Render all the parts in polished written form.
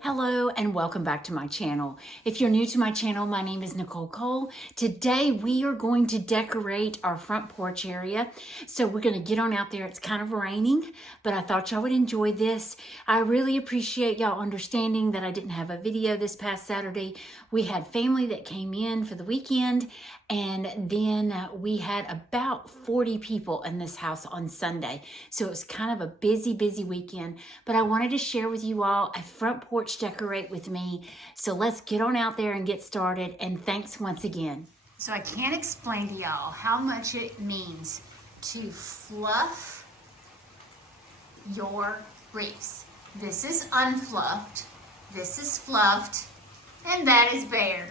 Hello and welcome back to my channel. If you're new to my channel, my name is Nicole Cole. Today we are going to decorate our front porch area. So we're going to get on out there. It's kind of raining, but I thought y'all would enjoy this. I really appreciate y'all understanding that I didn't have a video this past Saturday. We had family that came in for the weekend, and then we had about 40 people in this house on Sunday. So it was kind of a busy weekend, but I wanted to share with you all a front porch decorate with me. So let's get on out there and get started, and thanks once again. So I can't explain to y'all how much it means to fluff your wreaths. This is unfluffed, this is fluffed, and that is bare.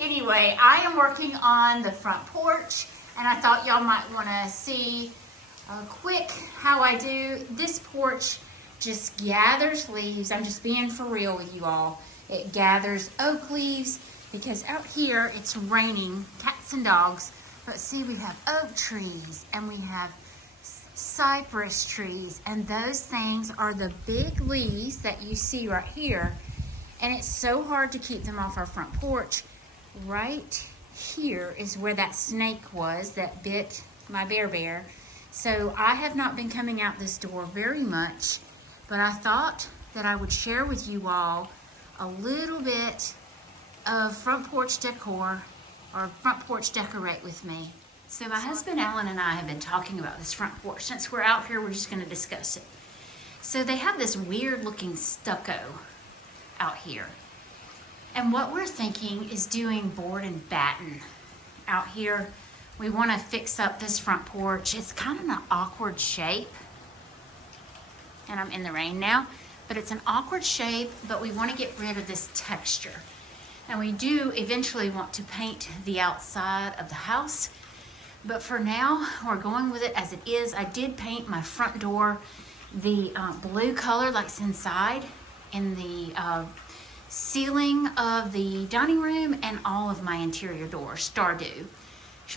Anyway, I am working on the front porch, and I thought y'all might want to see quick how I do. This porch just gathers leaves. I'm just being for real with you all. It gathers oak leaves because out here it's raining cats and dogs. But see, we have oak trees and we have cypress trees, and those things are the big leaves that you see right here. And it's so hard to keep them off our front porch. Right here is where that snake was that bit my bear. So I have not been coming out this door very much, but I thought that I would share with you all a little bit of front porch decor, or front porch decorate with me. So my husband Alan and I have been talking about this front porch. Since we're out here, we're just going to discuss it. So they have this weird looking stucco out here, and what we're thinking is doing board and batten out here. We want to fix up this front porch. It's kind of an awkward shape, and I'm in the rain now, but it's an awkward shape, but we want to get rid of this texture, and we do eventually want to paint the outside of the house, but for now we're going with it as it is. I did paint my front door the blue color like it's inside, in the ceiling of the dining room, and all of my interior doors, Stardew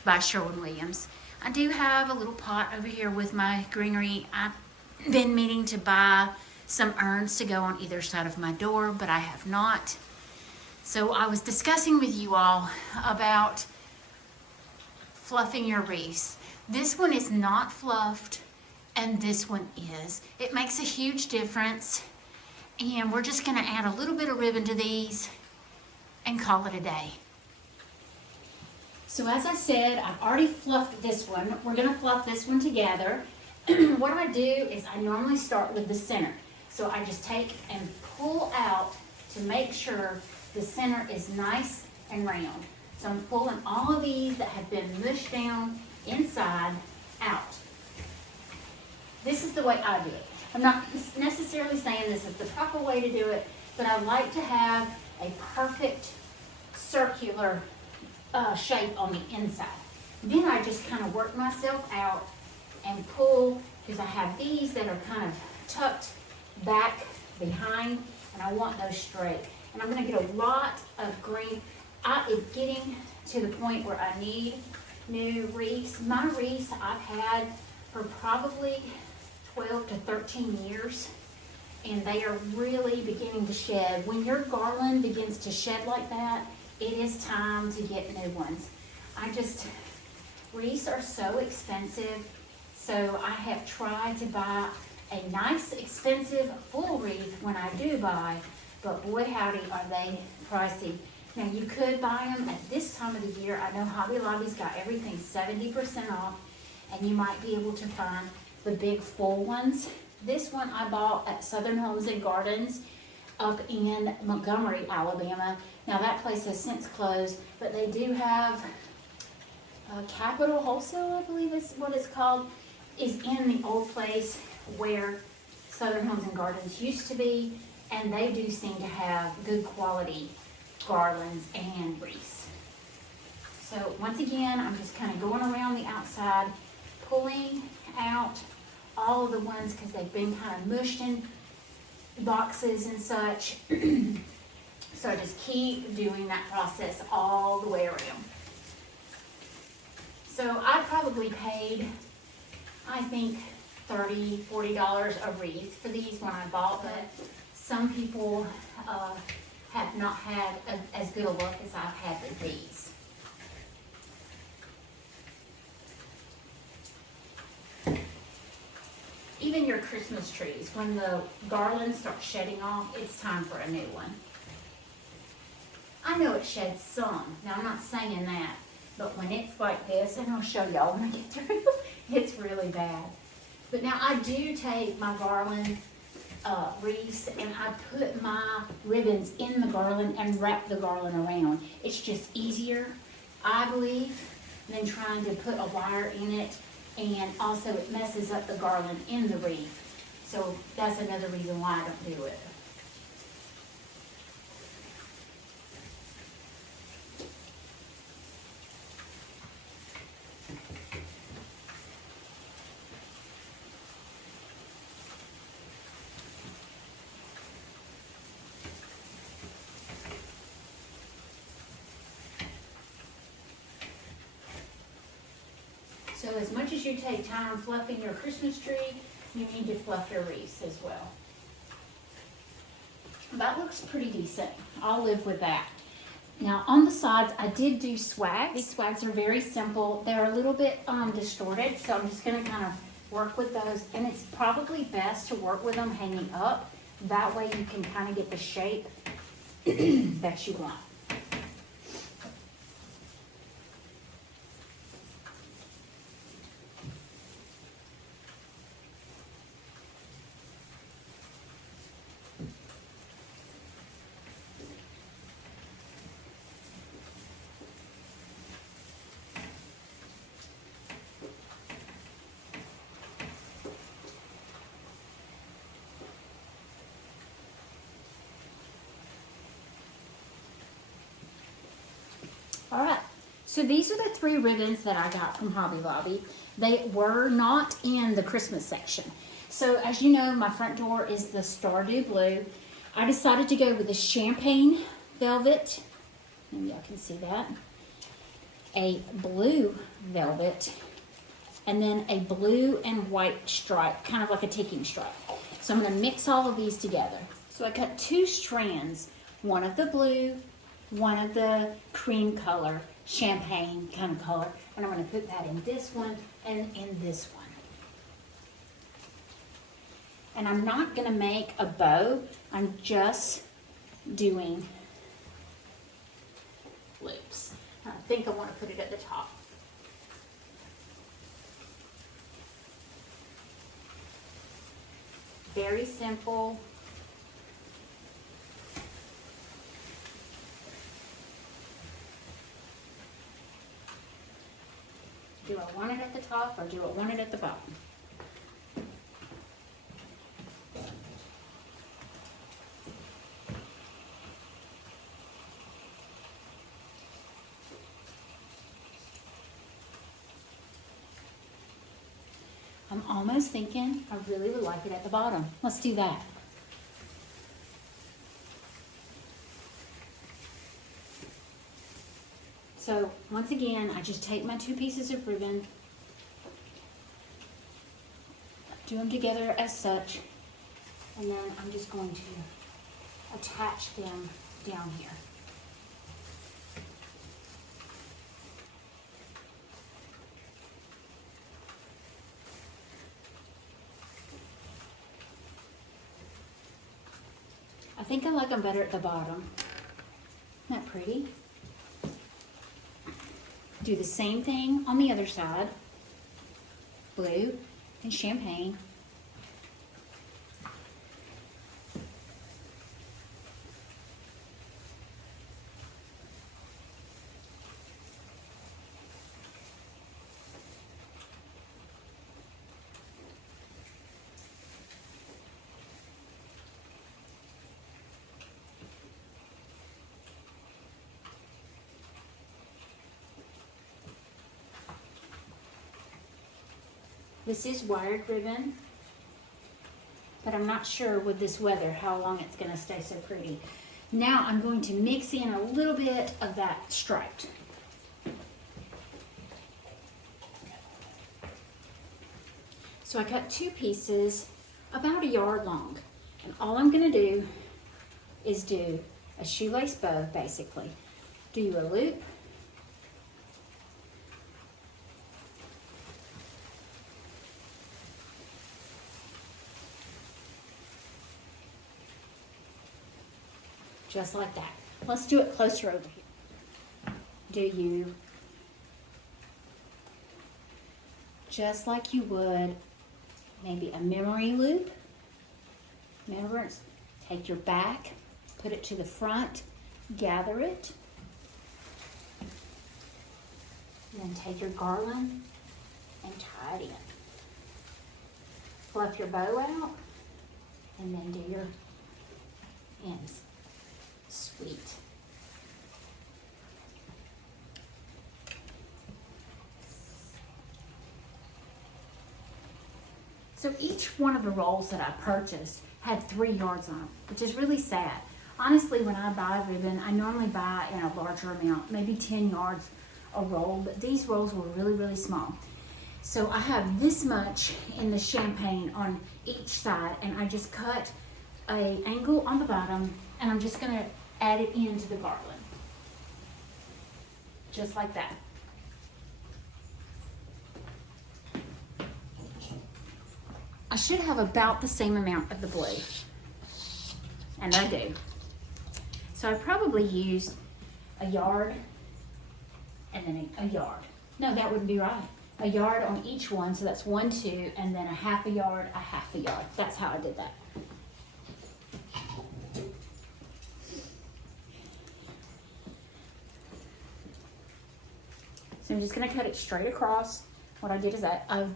by Sherwin-Williams. I do have a little pot over here with my greenery. I've been meaning to buy some urns to go on either side of my door, but I have not. So I was discussing with you all about fluffing your wreaths. This one is not fluffed, and this one is. It makes a huge difference. And we're just gonna add a little bit of ribbon to these and call it a day. So as I said, I've already fluffed this one. We're gonna fluff this one together. What I do is I normally start with the center. So I just take and pull out to make sure the center is nice and round. So I'm pulling all of these that have been mushed down inside out. This is the way I do it. I'm not necessarily saying this is the proper way to do it, but I like to have a perfect circular shape on the inside. Then I just kind of work myself out and pull, because I have these that are kind of tucked back behind, and I want those straight. And I'm going to get a lot of green. I am getting to the point where I need new wreaths. My wreaths I've had for probably 12 to 13 years, and they are really beginning to shed. When your garland begins to shed like that, it is time to get new ones. Wreaths are so expensive, so I have tried to buy a nice expensive full wreath when I do buy, but boy howdy are they pricey. Now you could buy them at this time of the year. I know Hobby Lobby's got everything 70% off, and you might be able to find the big full ones. This one I bought at Southern Homes and Gardens up in Montgomery, Alabama. Now that place has since closed, but they do have Capital Wholesale, I believe is what it's called, is in the old place where Southern Homes and Gardens used to be, and they do seem to have good quality garlands and wreaths. So once again, I'm just kind of going around the outside, pulling out all of the ones because they've been kind of mushed in boxes and such. So I just keep doing that process all the way around. So I probably paid, I think, $30, $40 a wreath for these when I bought, but some people have not had as good a luck as I've had with these. Even your Christmas trees, when the garland starts shedding off, it's time for a new one. I know it sheds some. Now, I'm not saying that, but when it's like this, and I'll show y'all when I get through, it's really bad. But now I do take my garland wreaths and I put my ribbons in the garland and wrap the garland around. It's just easier, I believe, than trying to put a wire in it, and also it messes up the garland in the wreath. So that's another reason why I don't do it. So as much as you take time fluffing your Christmas tree, you need to fluff your wreaths as well. That looks pretty decent. I'll live with that. Now on the sides, I did do swags. These swags are very simple. They're a little bit distorted, so I'm just gonna kind of work with those. And it's probably best to work with them hanging up. That way you can kind of get the shape that you want. All right, so these are the 3 ribbons that I got from Hobby Lobby. They were not in the Christmas section. So as you know, my front door is the Stardew Blue. I decided to go with the champagne velvet, and y'all can see that, a blue velvet, and then a blue and white stripe, kind of like a ticking stripe. So I'm gonna mix all of these together. So I cut 2 strands, one of the blue, one of the cream color, champagne kind of color, and I'm going to put that in this one and in this one. And I'm not going to make a bow, I'm just doing loops. I think I want to put it at the top. Very simple. Do I want it at the top or do I want it at the bottom? I'm almost thinking I really would like it at the bottom. Let's do that. So once again, I just take my 2 pieces of ribbon, do them together as such, and then I'm just going to attach them down here. I think I like them better at the bottom. Isn't that pretty? Do the same thing on the other side. Blue and champagne. This is wired ribbon, but I'm not sure with this weather how long it's going to stay so pretty. Now I'm going to mix in a little bit of that striped. So I cut 2 pieces about a yard long, and all I'm going to do is do a shoelace bow basically. Do you a loop, just like that. Let's do it closer over here. Do you, just like you would maybe a memory loop. Remember, take your back, put it to the front, gather it, and then take your garland and tie it in. Fluff your bow out, and then do your ends. Sweet. So each one of the rolls that I purchased had 3 yards on them, which is really sad. Honestly, when I buy ribbon, I normally buy in a larger amount, maybe 10 yards a roll, but these rolls were really, really small. So I have this much in the champagne on each side, and I just cut an angle on the bottom, and I'm just gonna add it into the garland. Just like that. I should have about the same amount of the blue, and I do. So I probably used a yard and then a yard. No, that wouldn't be right. A yard on each one, so that's 1, 2, and then a half a yard, a half a yard. That's how I did that. So I'm just gonna cut it straight across. What I did is I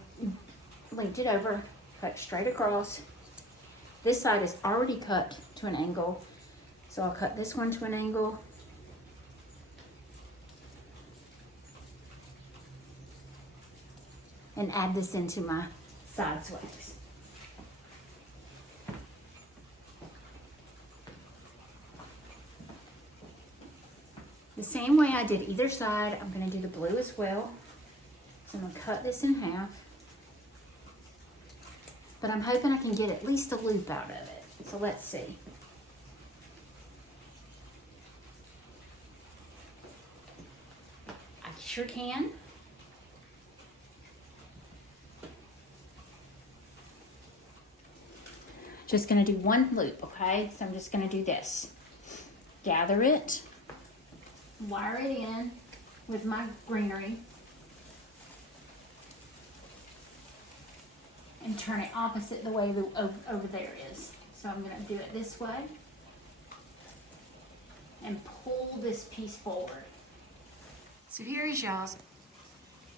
linked it over, cut straight across. This side is already cut to an angle, so I'll cut this one to an angle. And add this into my side swags. The same way I did either side, I'm going to do the blue as well. So I'm going to cut this in half. But I'm hoping I can get at least a loop out of it. So let's see. I sure can. Just going to do 1 loop, okay? So I'm just going to do this. Gather it. Wire it in with my greenery and turn it opposite the way the over there is. So I'm going to do it this way and pull this piece forward. So here is y'all's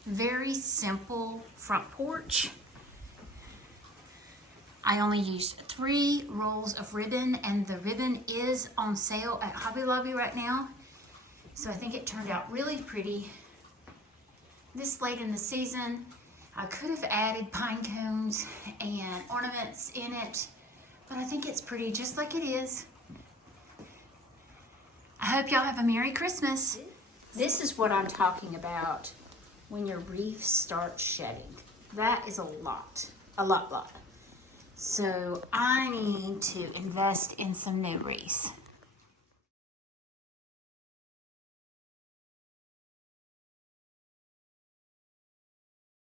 very simple front porch. I only used 3 rolls of ribbon, and the ribbon is on sale at Hobby Lobby right now. So I think it turned out really pretty. This late in the season, I could have added pine cones and ornaments in it, but I think it's pretty just like it is. I hope y'all have a Merry Christmas. This is what I'm talking about when your wreaths start shedding. That is a lot. So I need to invest in some new wreaths.